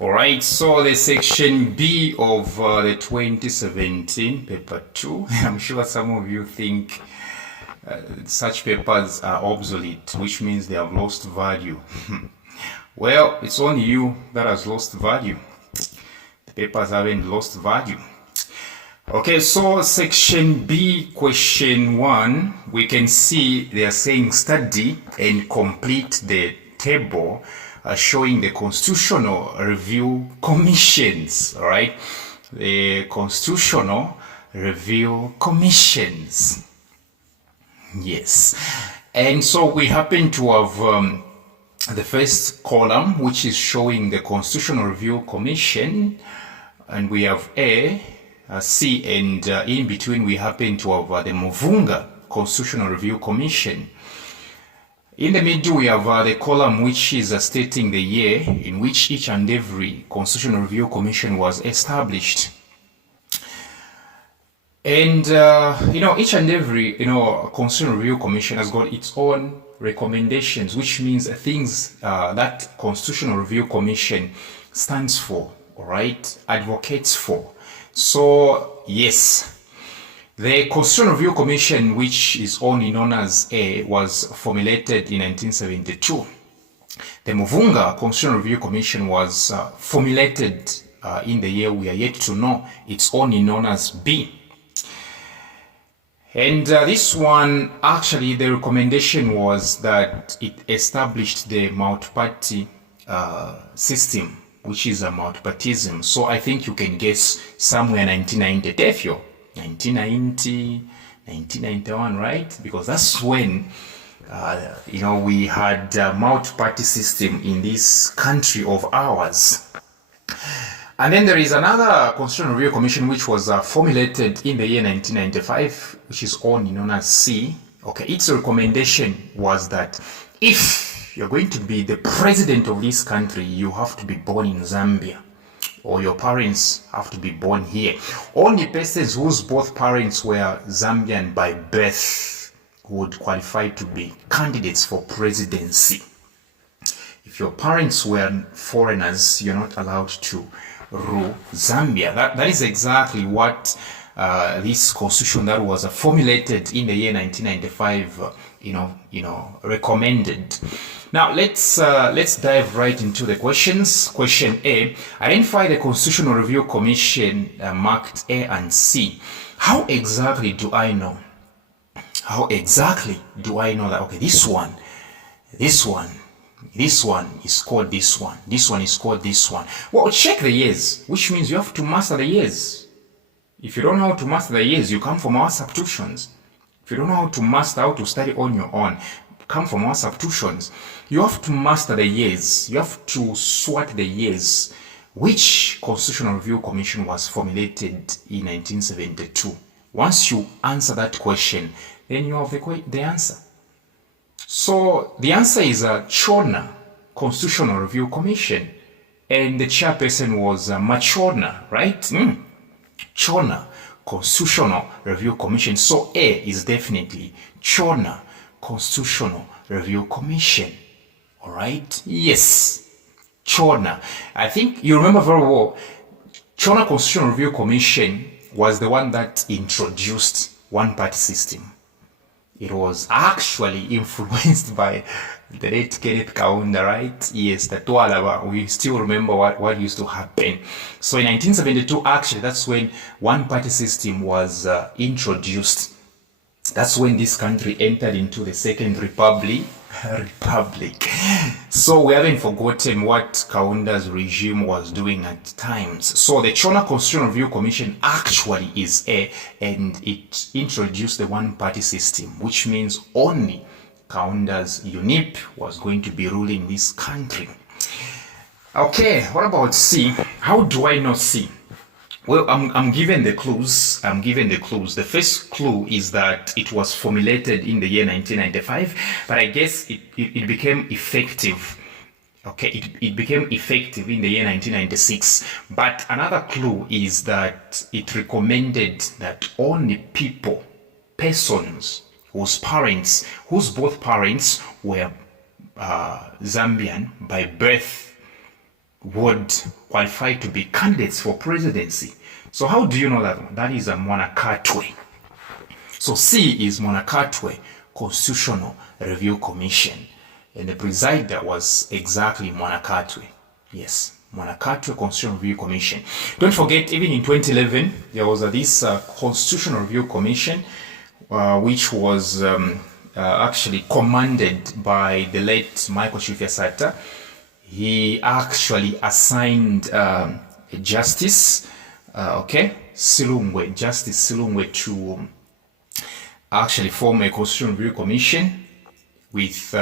Alright, so the section B of the 2017 paper 2. I'm sure some of you think such papers are obsolete, which means they have lost value. Well, it's only you that has lost value. The papers haven't lost value. Okay, so section B, question 1, we can see they are saying study and complete the table showing the Constitutional Review Commissions, all right? The Constitutional Review Commissions. Yes. And so we happen to have the first column, which is showing the Constitutional Review Commission, and we have A, C, and in between we happen to have the Muvunga Constitutional Review Commission. In the middle we have the column which is stating the year in which each and every Constitutional Review Commission was established. And each and every Constitutional Review Commission has got its own recommendations, which means things that Constitutional Review Commission stands for, all right, advocates for. So yes, the Constitutional Review Commission, which is only known as A, was formulated in 1972. The Muvunga Constitutional Review Commission was formulated in the year we are yet to know. It's only known as B. And this one, actually, the recommendation was that it established the multi-party system, which is a multipartism. So I think you can guess somewhere 1990, Tefio, 1990, 1991, right? Because that's when, we had a multi-party system in this country of ours. And then there is another Constitutional Review Commission which was formulated in the year 1995, which is only known as C. Okay, its recommendation was that if you're going to be the president of this country, you have to be born in Zambia, or your parents have to be born here. Only persons whose both parents were Zambian by birth would qualify to be candidates for presidency. If your parents were foreigners, you're not allowed to rule Zambia. That is exactly what this constitution that was formulated in the year 1995 recommended. Now let's dive right into the questions. Question A: identify the Constitutional Review Commission marked A and C. How exactly do I know? How exactly do I know that, okay, this one is called this one, this one is called this one? Well, check the years, which means you have to master the years. If you don't know how to master the years, you come from our substitutions. If you don't know how to master, how to study on your own, come from our substitutions. You have to master the years. You have to sort the years. Which Constitutional Review Commission was formulated in 1972? Once you answer that question, then you have the answer. So the answer is Chona Constitutional Review Commission, and the chairperson was Machona, right? Chona Constitutional Review Commission. So A is definitely Chona Constitutional Review Commission. All right? Yes, Chona. I think you remember very well, Chona Constitutional Review Commission was the one that introduced one-party system. It was actually influenced by the late Kenneth Kaunda, right? Yes, the Tualaba. We still remember what used to happen. So in 1972, actually, that's when one-party system was introduced. That's when this country entered into the Second Republic. So we haven't forgotten what Kaunda's regime was doing at times. So the Chona Constitutional Review Commission actually is A, and it introduced the one-party system, which means only Kaunda's UNIP was going to be ruling this country. Okay, what about C? How do I know C? Well, I'm given the clues. The first clue is that it was formulated in the year 1995, but I guess it became effective. Okay, it became effective in the year 1996. But another clue is that it recommended that only persons whose both parents were Zambian by birth would qualify to be candidates for presidency. So how do you know that? That is a Monakatwe. So C is Monakatwe Constitutional Review Commission. And the presider was exactly Monakatwe. Yes, Monakatwe Constitutional Review Commission. Don't forget, even in 2011, there was this Constitutional Review Commission, which was actually commanded by the late Michael Shifia-Sata. He actually assigned Justice Silungwe to actually form a Constitutional Review Commission with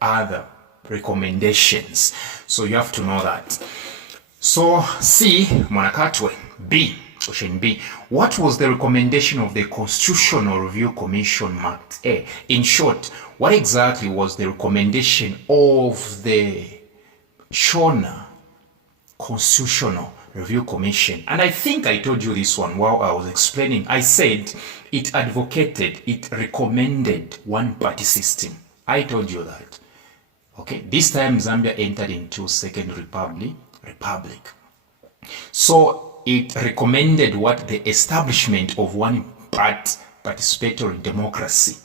other recommendations. So you have to know that. So C, Monakatwe. B, question B. What was the recommendation of the Constitutional Review Commission marked A? In short, what exactly was the recommendation of the Shona Constitutional Review Commission? And I think I told you this one while I was explaining. I said it advocated, it recommended one-party system. I told you that. Okay, this time Zambia entered into Second Republic. So it recommended what? The establishment of one-party participatory democracy,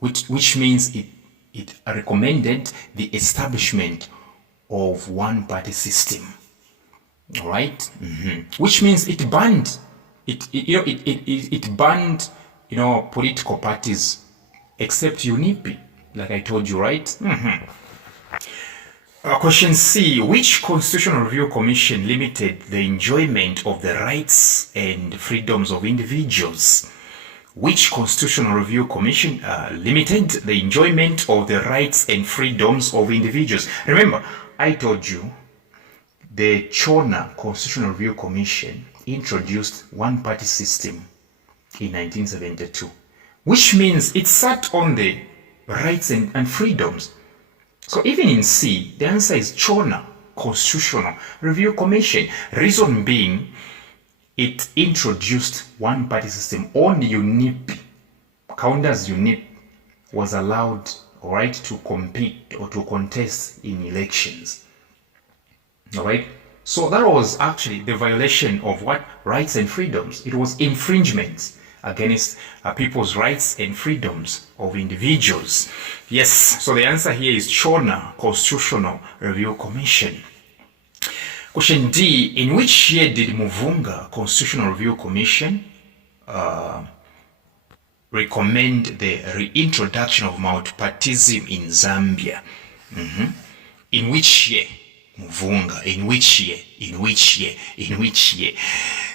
which means it recommended the establishment of one-party system. All right, which means it banned it banned political parties except UNIP, like I told you, right? Question C. Which Constitutional Review Commission limited the enjoyment of the rights and freedoms of individuals? Which Constitutional Review Commission limited the enjoyment of the rights and freedoms of individuals? Remember, I told you the Chona Constitutional Review Commission introduced one-party system in 1972, which means it sat on the rights and freedoms. So even in C, the answer is Chona Constitutional Review Commission. Reason being, it introduced one-party system. Only UNIP, Kaunda's UNIP, was allowed, all right, to compete or to contest in elections. All right. So that was actually the violation of what? Rights and freedoms. It was infringements against people's rights and freedoms of individuals. Yes, so the answer here is Chona Constitutional Review Commission. Question D. In which year did Muvunga Constitutional Review Commission recommend the reintroduction of multipartyism in Zambia? In which year? Muvunga, in which year? In which year? In which year?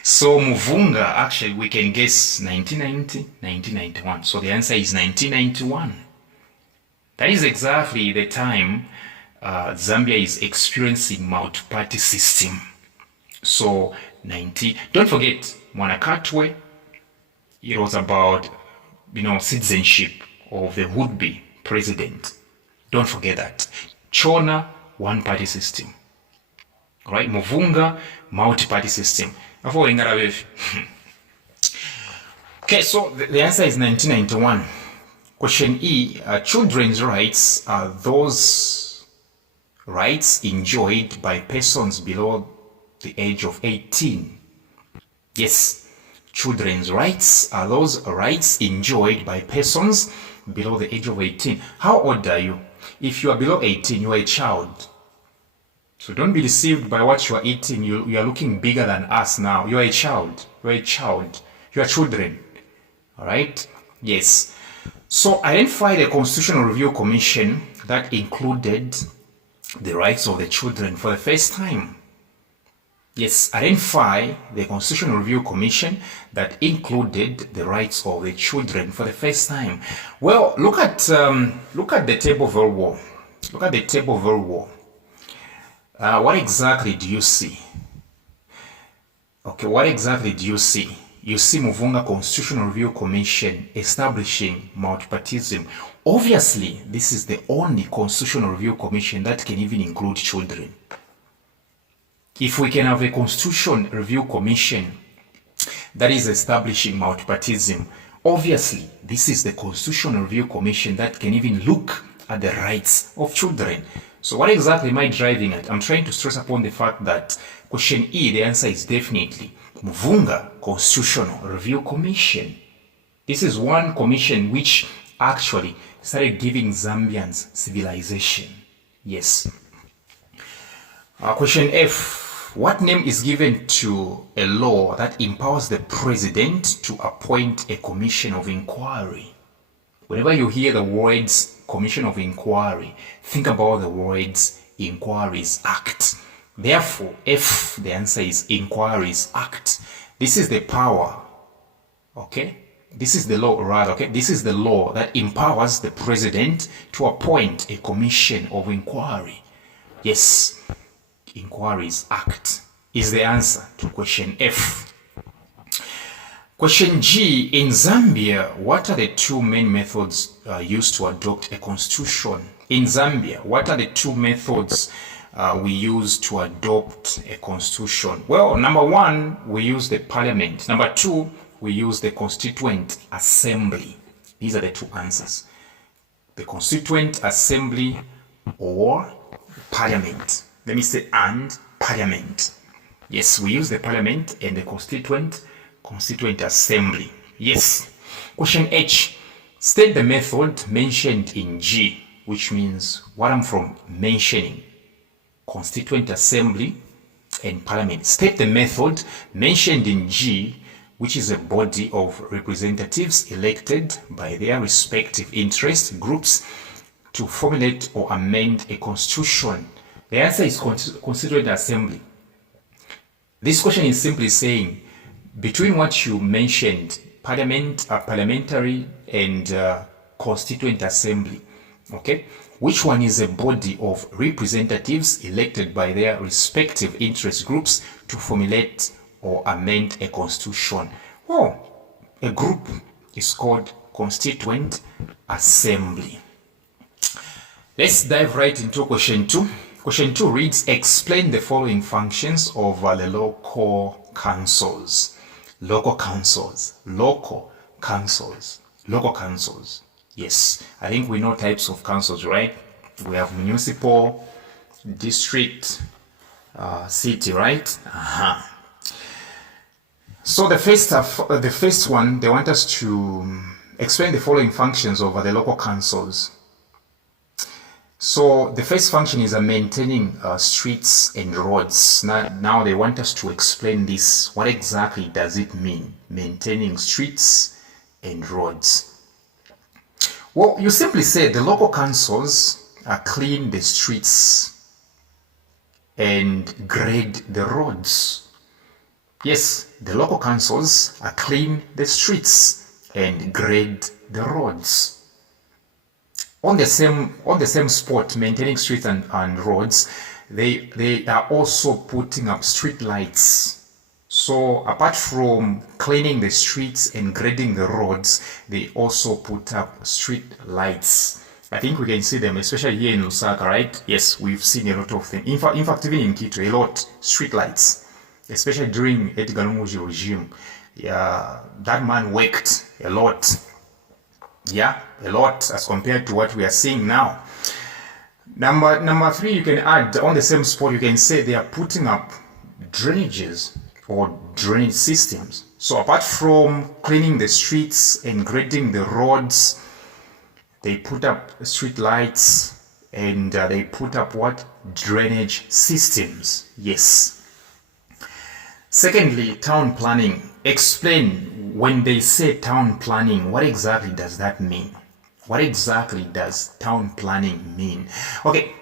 So Muvunga, actually we can guess 1990, 1991. So the answer is 1991. That is exactly the time Zambia is experiencing multi-party system. So don't forget, Monakatwe, it was about citizenship of the would-be president. Don't forget that. Chona, one-party system. All right, Muvunga, multi-party system. Okay, so the answer is 1991. Question E. Children's rights are those rights enjoyed by persons below the age of 18. Yes, children's rights are those rights enjoyed by persons below the age of 18. How old are you? If you are below 18, you are a child. So don't be deceived by what you are eating. You are looking bigger than us now. You are a child. You are a child. You are children. All right? Yes. So identify the Constitutional Review Commission that included the rights of the children for the first time. Yes, identify the Constitutional Review Commission that included the rights of the children for the first time. Well, look at the table very well. Look at the table very well. What exactly do you see? Okay, what exactly do you see? You see Muvunga Constitutional Review Commission establishing multipartyism. Obviously, this is the only Constitutional Review Commission that can even include children. If we can have a Constitution Review Commission that is establishing multipartyism, obviously, this is the Constitutional Review Commission that can even look at the rights of children. So what exactly am I driving at? I'm trying to stress upon the fact that question E, the answer is definitely Mvunga Constitutional Review Commission. This is one commission which actually started giving Zambians civilization. Yes. Question F. What name is given to a law that empowers the president to appoint a commission of inquiry? Whenever you hear the words commission of inquiry, think about the words Inquiries Act. Therefore, F, the answer is Inquiries Act. This is the power, okay? This is the law, rather, okay? This is the law that empowers the president to appoint a commission of inquiry. Yes, Inquiries Act is the answer to question F. Question G. In Zambia, what are the two main methods used to adopt a constitution? In Zambia, what are the two methods we use to adopt a constitution? Well, number one, we use the parliament. Number two, we use the constituent assembly. These are the two answers. The constituent assembly or parliament. Let me say and parliament. Yes, we use the parliament and the constituent assembly. Yes. Question H. State the method mentioned in G, which means what I'm from mentioning. Constituent assembly and parliament. State the method mentioned in G, which is a body of representatives elected by their respective interest groups to formulate or amend a constitution. The answer is constituent assembly. This question is simply saying between what you mentioned, parliamentary and constituent assembly, okay, which one is a body of representatives elected by their respective interest groups to formulate or amend a constitution? Oh, a group is called constituent assembly. Let's dive right into question 2. Question 2 reads, explain the following functions of the local councils. Local councils. Yes, I think we know types of councils, right? We have municipal, district, city, right? So the first one, they want us to explain the following functions of the local councils. So the first function is maintaining streets and roads. Now they want us to explain this. What exactly does it mean, maintaining streets and roads? Well, you simply say the local councils clean the streets and grade the roads. Yes, the local councils clean the streets and grade the roads. On the same spot, maintaining streets and roads, they are also putting up street lights. So apart from cleaning the streets and grading the roads, they also put up street lights. I think we can see them, especially here in Lusaka, right? Yes, we've seen a lot of them. In fact, even in Quito, a lot street lights, especially during Edgar Lungu's regime. Yeah, that man worked a lot. Yeah, a lot as compared to what we are seeing now. Number 3, you can add on the same spot, you can say they are putting up drainages or drainage systems. So apart from cleaning the streets and grading the roads, they put up street lights and they put up what? Drainage systems. Yes. Secondly, town planning. Explain, when they say town planning, what exactly does that mean? What exactly does town planning mean? Okay,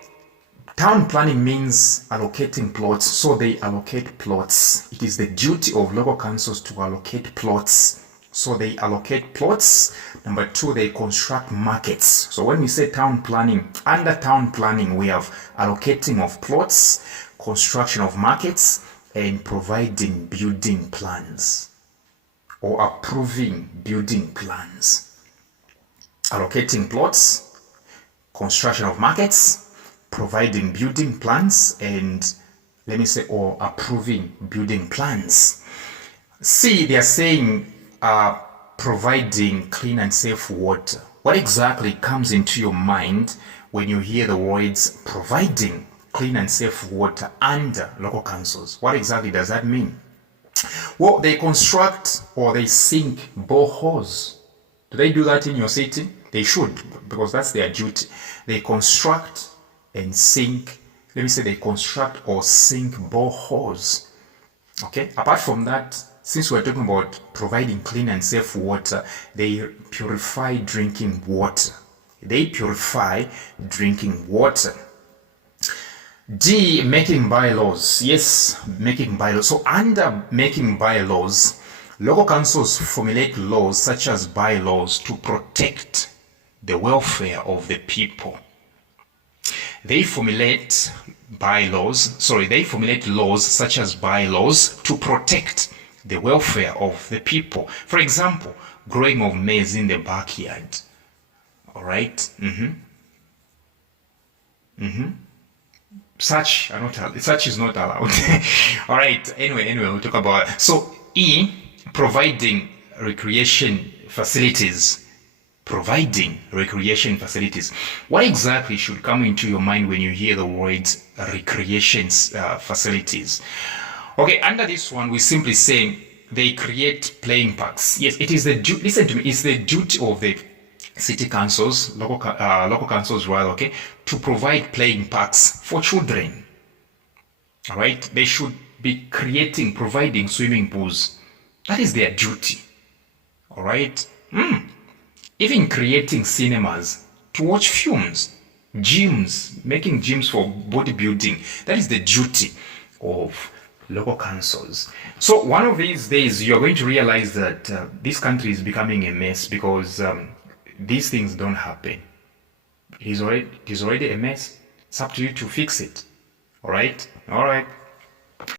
town planning means allocating plots. So they allocate plots. It is the duty of local councils to allocate plots. So they allocate plots. Number 2, they construct markets. So when we say town planning, under town planning, we have allocating of plots, construction of markets, and providing building plans or approving building plans. Allocating plots, construction of markets, providing building plans, and let me say, or approving building plans. C, they are saying providing clean and safe water. What exactly comes into your mind when you hear the words providing clean and safe water under local councils? What exactly does that mean? Well, they construct or they sink boreholes. Do they do that in your city? They should, because that's their duty. They construct and sink, let me say they construct or sink boreholes. Okay, apart from that, since we're talking about providing clean and safe water, they purify drinking water. They purify drinking water. D, making bylaws. Yes, making bylaws. So under making bylaws, local councils formulate laws such as bylaws to protect the welfare of the people. They formulate laws such as bylaws to protect the welfare of the people. For example, growing of maize in the backyard. All right. Such is not allowed. All right. Anyway, we'll talk about it. So E, providing recreation facilities. Providing recreation facilities. What exactly should come into your mind when you hear the words recreation facilities? Okay, under this one, we simply say they create playing parks. Yes, it is the listen to me. It's the duty of the city councils, local councils, rather, okay, to provide playing parks for children. All right, they should be providing swimming pools. That is their duty. All right. Even creating cinemas to watch films, gyms, making gyms for bodybuilding. That is the duty of local councils. So one of these days, you're going to realize that this country is becoming a mess because these things don't happen. It is already a mess. It's up to you to fix it. All right? All right.